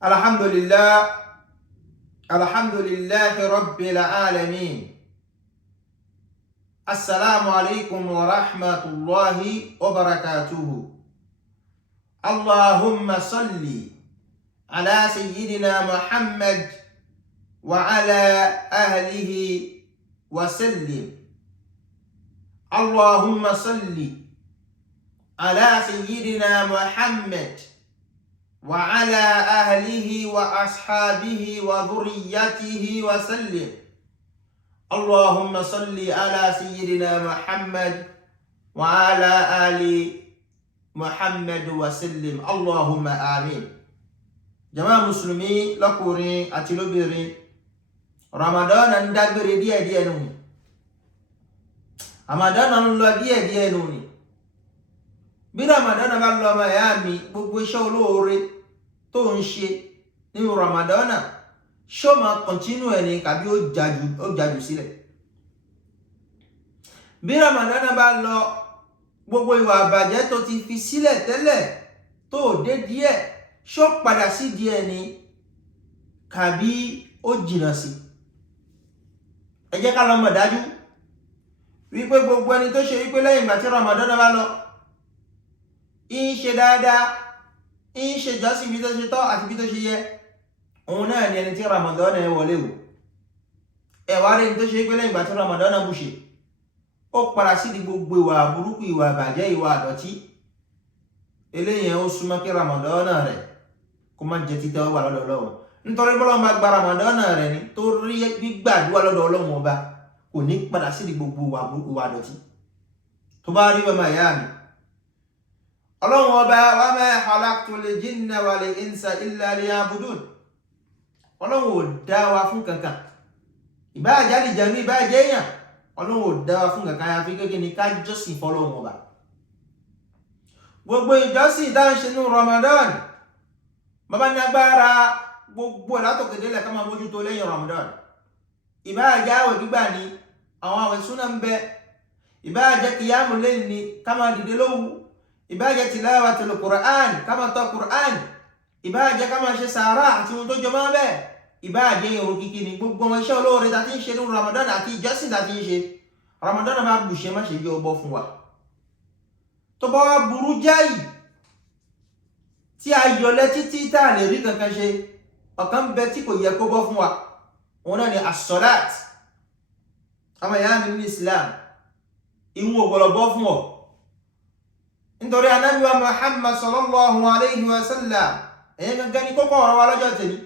Alhamdulillah, alhamdulillahi rabbil alamin. Assalamu alaikum wa rahmatullahi wa barakatuhu. Allahumma salli ala sayyidina Muhammad wa ala ahlihi wa sallim. Allahumma salli ala sayyidina Muhammad وعلى أهله وأصحابه وذريته وسلم. اللهم صل على سيدنا محمد وعلى آل محمد وسلم. اللهم آمين. جماعة مسلمين لكورين أتلوبيرين رمضان ندبر دي نوني رمضان نلو دي نوني bí Ramadan bá lọ ọmọ ìyá mi, gbogbo iṣẹ́ olóore tó ń ṣe nínú Ramadan ṣó máa kọ̀ntínú ẹ̀ ní kàbí ó jàjù sílẹ̀. Bí Ramadan bá lọ, gbogbo ìwà àbàjẹ́ tó ti fi sílẹ̀ tẹ́lẹ̀ tó dé díẹ̀ ṣó padà sí díẹ̀ ní kàbí ó jìnà sí. Ẹ jẹ́ ká lọ mọ̀ dájú wípé gbogbo ẹni tó ṣe wípé lẹ́yìn ìgbà tí Ramadan bá lọ ń ṣe dáadáa, ń ṣe jọ́sìn bí tó ṣe tọ́ àti bí tó ṣe yẹ, òun náà ni ẹni tí Ramadan ẹ wọlé wò. Ẹ̀wà rẹ̀ ní tó ṣe pé lẹ́yìn ìgbà tí Ramadan bú ṣe, ó padà sí di gbogbo ìwà burúkú, ìwà àbàjẹ́, ìwà àdọ̀tí. Eléyìí ó súnmọ́ kí Ramadan rẹ̀ kó má jẹ́ títẹ́ wà lọ́dọ̀ Ọlọ́run. Nítorí bọ́lọ́run bá gba Ramadan rẹ̀ ni tó rí gbígbàdúrà lọ́dọ̀ Ọlọ́run ọba, kò ní padà sí di gbogbo ìwà burúkú, ìwà àdọ̀tí. Tó bá rí ọmọ ìyá mi, Ọlọ́run ọba wa ma khalaqtul jinna wal insa illa liya'budun. Ọlọ́run ò dá wa fún kankan. Ìbá jáde jẹ̀mí, ìbá jẹ́ èèyàn, Ọlọ́run ò dá wa fún kankan àfi kékeré ní ká jọ́sìn fọ́lọ́run ọba. Gbogbo ìjọsìn tá ń ṣe ní Ramadan, bàbá ní agbára gbogbo látòkèdélẹ̀ ká máa mójútó lẹ́yìn Ramadan. Ìbá jẹ́ àwẹ̀ gbígbà ni, àwọn àwẹ̀ súnà ń bẹ. Ìbá jẹ́ qiyamul layl ni, ká máa dìde lóru. Ìbá jẹ́ tilawatul Qur'an, ká máa tọ́ Qur'an. Ìbá jẹ́ ká máa ṣe sàárà àti ohun tó jọ máa bẹ́ẹ̀. Ìbá jẹ́ ìrun kíkí ni, gbogbo wọn iṣẹ́ olóore tá ti ń ṣe ní Ramadan àti ìjọsìn tá ti ń ṣe. Ramadan bá bùṣe má ṣe jẹ́ ọbọ̀ fún wa. Tó bá wá burú jáì tí a yọ létí tí tá lè rí kankan ṣe, ọ̀kan bẹ tí kò yẹ kó bọ́ fún wa. Òun náà ni as-salat. Ọmọ ìyá mi ní Islam, ìwọ̀n ò gbọ́dọ̀ bọ́ fún ọ. Nítorí Ànábì wa Muhammad sallallahu alayhi wa sallam, ẹ̀yẹn gangan ní kókó ọ̀rọ̀ wa lọ́jọ́ tèmi.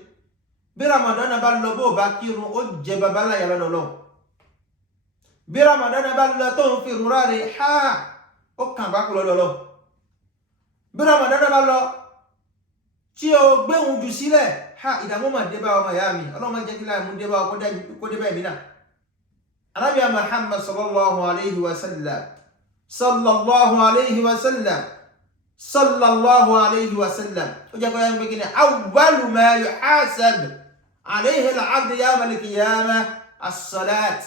Bí Ramadan bá lọ bó bá kírun, ó jẹ babaláyà lọ́dọ̀ Ọlọ́run. Bí Ramadan bá lọ tó ń fi rúra rẹ̀, ó kàn bá kú lọ́dọ̀ Ọlọ́run. Bí Ramadan bá lọ tí ó gbé ohun jù sílẹ̀, ìdààmú máa dé bá ọmọ ìyá mi. Ọlọ́run máa jẹ́ kí láì mú dé bá ọkọ̀ dé bá ẹ̀mí náà. Ànábì wa Muhammad sallallahu alayhi wa sallam, sallallahu alayhi wa sallam, sallallahu alayhi wa sallam, ó jẹ́ kó yá ń gbé kíni awwalu ma yuhasab alayhi al-abdu yawm al-qiyamah as-salat.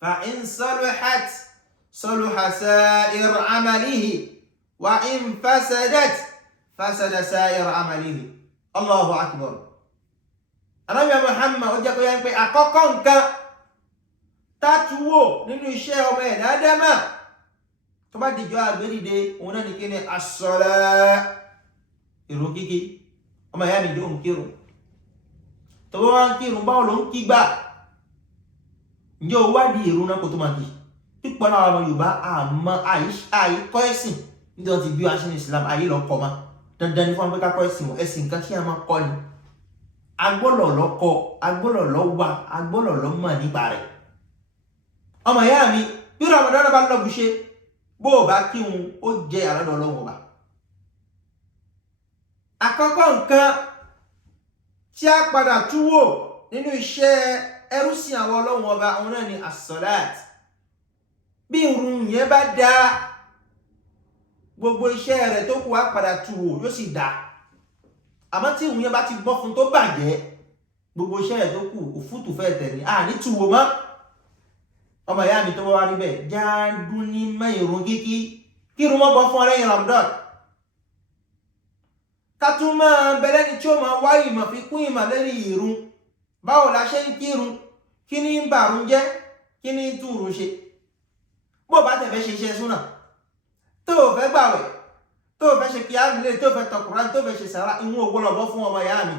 Fa in saluhat saluha sa'ir amalihi wa in fasadat fasada sa'ir amalihi. Allahu akbar. Ànábì Muhammad ó jẹ́ kó yá ń pé àkọ́kọ́ nǹkan tatuwo nínú iṣẹ́ ọmọ ẹ̀dá Ádámà tó bá dìjọ́ àgbédìde, òun náà ní kí ni as-salat, ìrun kíkí. Ọmọ ìyá mi jọ ń kírun, tó bá wá ń kírun báwo ló ń kí gbà? Ǹjẹ́ ó wádìí ìrun náà kò tó máa kí? Pípọ̀ náà ọmọ Yorùbá àmọ́ àìkọ́ ẹ̀sìn nítorí ti bí wá sí ní Islam, ayé lọ kọ́ ma dandan ní fún wọn pé ká kọ́ ẹ̀sìn wọn, ẹ̀sìn nǹkan tí a máa kọ́ ni. Agbọ́dọ̀ lọ́kọ́, agbọ́dọ̀ lọ́wà, agbọ́dọ̀ lọ́mọ̀ nípa rẹ̀. Ọmọ ìyá mi, bí Ramadan bá lọ bùṣe, bó bá kírun, ó jẹ́ àlọ́dọ̀ Ọlọ́run ọba. Àkọ́kọ́ nǹkan tí a padà túwò nínú iṣẹ́ ẹrúsìn àwọn Ọlọ́run ọba, òun náà ni as-salat. Bí ìrun yẹn bá dá, gbogbo iṣẹ́ rẹ̀ tó kù á padà túwò, yóò sì dá. Àmọ́ tí ìrun yẹn bá ti bọ́ fún tó bàjẹ́, gbogbo iṣẹ́ rẹ̀ tó kù òfútù fẹ́ tẹ̀ ní ní túwò mọ́. Ọmọ ìyá mi tó wá rí bẹ́ẹ̀, jáàdún ní mọ́ ìrun kíkí, kí ìrun mọ́ bọ́ fún ọ lẹ́yìn Ramadan. ká tún máa bẹ lẹ́ni tí ó máa wá ìmọ̀ fi kún ìmọ̀ lórí ìrun. Báwo la ṣe ń kírun? Kí ni ń bàrún jẹ́? Kí ni ń túrun ṣe? Bó bá tẹ̀ fẹ́ ṣe iṣẹ́ súnà, tó o fẹ́ gbàwẹ̀, tó o fẹ́ ṣe kíyàmù lé, tó o fẹ́ tọ Kùránì, tó o fẹ́ ṣe sàrà, ìwọ̀n ò gbọ́dọ̀ bọ́ fún ọmọ ìyá mi.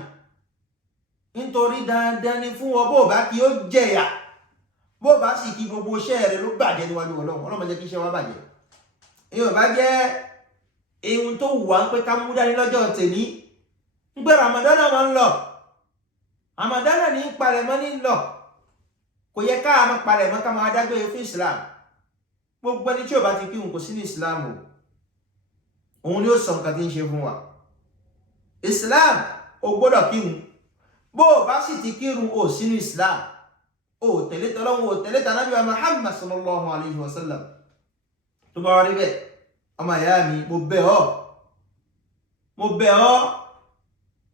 Nítorí dandan ni fún ọ bó bá kí ó jẹ̀yà, bó bá sì kí gbogbo iṣẹ́ rẹ̀ ló bàjẹ́ níwájú Ọlọ́run. Ọlọ́run má jẹ́ kí iṣẹ́ wa bàjẹ́. Èyí ò bá jẹ́ ohun tó wù wá ń pé ká mú dání lọ́jọ́ tèmi ń pé Ramadan máa ń lọ. Ramadan ní palẹ̀mọ́ ní lọ. Kò yẹ ká máa palẹ̀mọ́ ká máa dágbére fún Islam. Gbogbo ẹni tí ò bá ti kírun kò sí ní Islam o. Òun ni ó sọ nǹkan tí ń ṣe fún wa. Islam ò gbọ́dọ̀ kírun. Bó bá sì ti kírun ò sí ní Islam. Ó tẹ̀lé t'Ọlọ́run, ó tẹ̀lé t'Ànábì Muhammad sallallahu alayhi wa sallam. Tó bá wá rí bẹ́ẹ̀, ọmọ ìyá mi, mo bẹ̀ ọ́.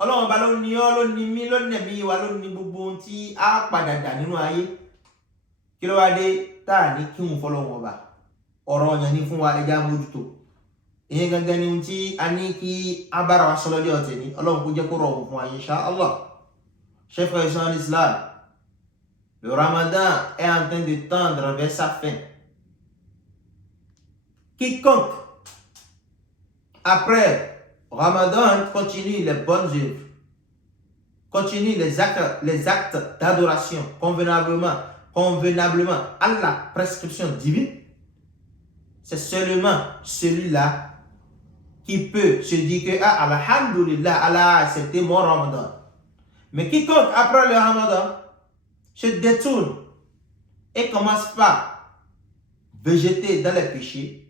Ọlọ́run bá ló ní ọ́, ló ní mí, ló ní ẹ̀mí wa, ló ní gbogbo ohun tí a padà dà nínú ayé. Kí ló wá dé táà ní kírun fọ́lọ́run ọba? Ọ̀rọ̀ ọ̀yàn ní fún wa, ẹja mójútó. Ìyẹn gangan ni ohun tí a ní kí a bára wa sọ lọ́jọ́ ọ̀tẹ̀ ní. Ọlọ́run kó jẹ́ kó rọrùn fún wa insha Allah. Chers frères et sœurs en islam, le Ramadan est en train de tendre vers sa fin. Quiconque, après Ramadan, continue les bonnes œuvres, continue les actes d'adoration convenablement à la prescription divine, c'est seulement celui-là qui peut se dire que alhamdulillah, Allah a accepté mon Ramadan. Mais quiconque après le Ramadan se détourne et commence par végéter dans les péchés,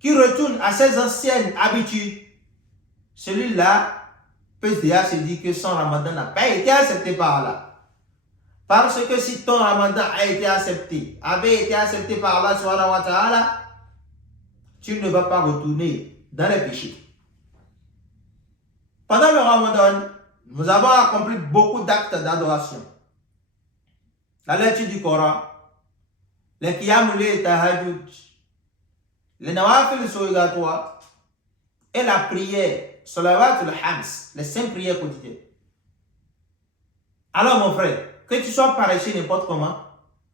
qui retourne à ses anciennes habitudes, celui-là peut déjà se dire que son Ramadan n'a pas été accepté par Allah. Parce que si ton Ramadan avait été accepté par Allah subhanahu wa ta'ala, tu ne vas pas retourner dans les péchés. Pendant le Ramadan, nous avons accompli beaucoup d'actes d'adoration. La lecture du Coran, les qiyam les tahajjud, les nawafil surrogatoires et la prière, salawatul hams, les 5 prières quotidiennes. Alors mon frère, que tu sois paresseux n'importe comment,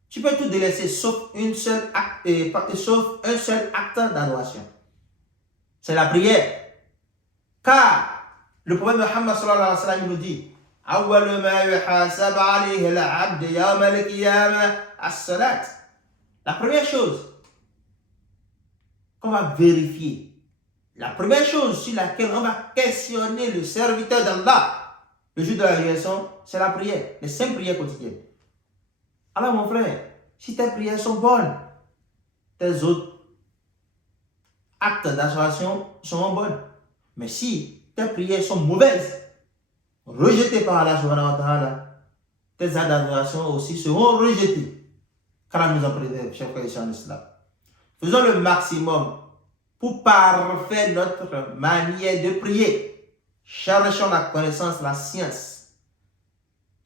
tu peux tout délaisser sauf un seul acte d'adoration. C'est la prière. Car le prophète Muhammad sallallahu alayhi wa sallam nous dit أول ما يحاسب عليه العبد يوم القيامة الصلاة. La première chose qu'on va vérifier, la première chose sur laquelle on va questionner le serviteur d'Allah le jour de la résurrection, c'est la prière, les 5 prières quotidiennes. Alors mon frère, si tes prières sont bonnes, tes autres actes d'adoration seront bonnes. Mais si tes prières sont mauvaises, rejetées par Allah subhanahu wa ta'ala, tes actes d'adoration aussi seront rejetés. Car nous en préserve, chers frères et sœurs en islam. Faisons le maximum pour parfaire notre manière de prier. Cherchons la connaissance, la science.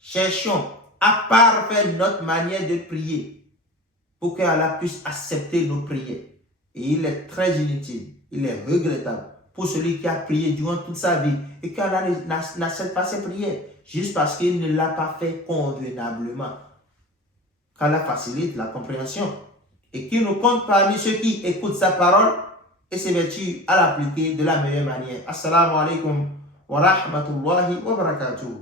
Cherchons à parfaire notre manière de prier pour que Allah puisse accepter nos prières. Et il est très inutile, il est regrettable pour celui qui a prié durant toute sa vie et qu'Allah n'accepte pas ses prières juste parce qu'il ne l'a pas fait convenablement. Qu'Allah facilite la compréhension et qu'il nous compte parmi ceux qui écoutent sa parole et s'évertuent à l'appliquer de la meilleure manière. Assalamu alaikum wa rahmatullahi wa barakatuh.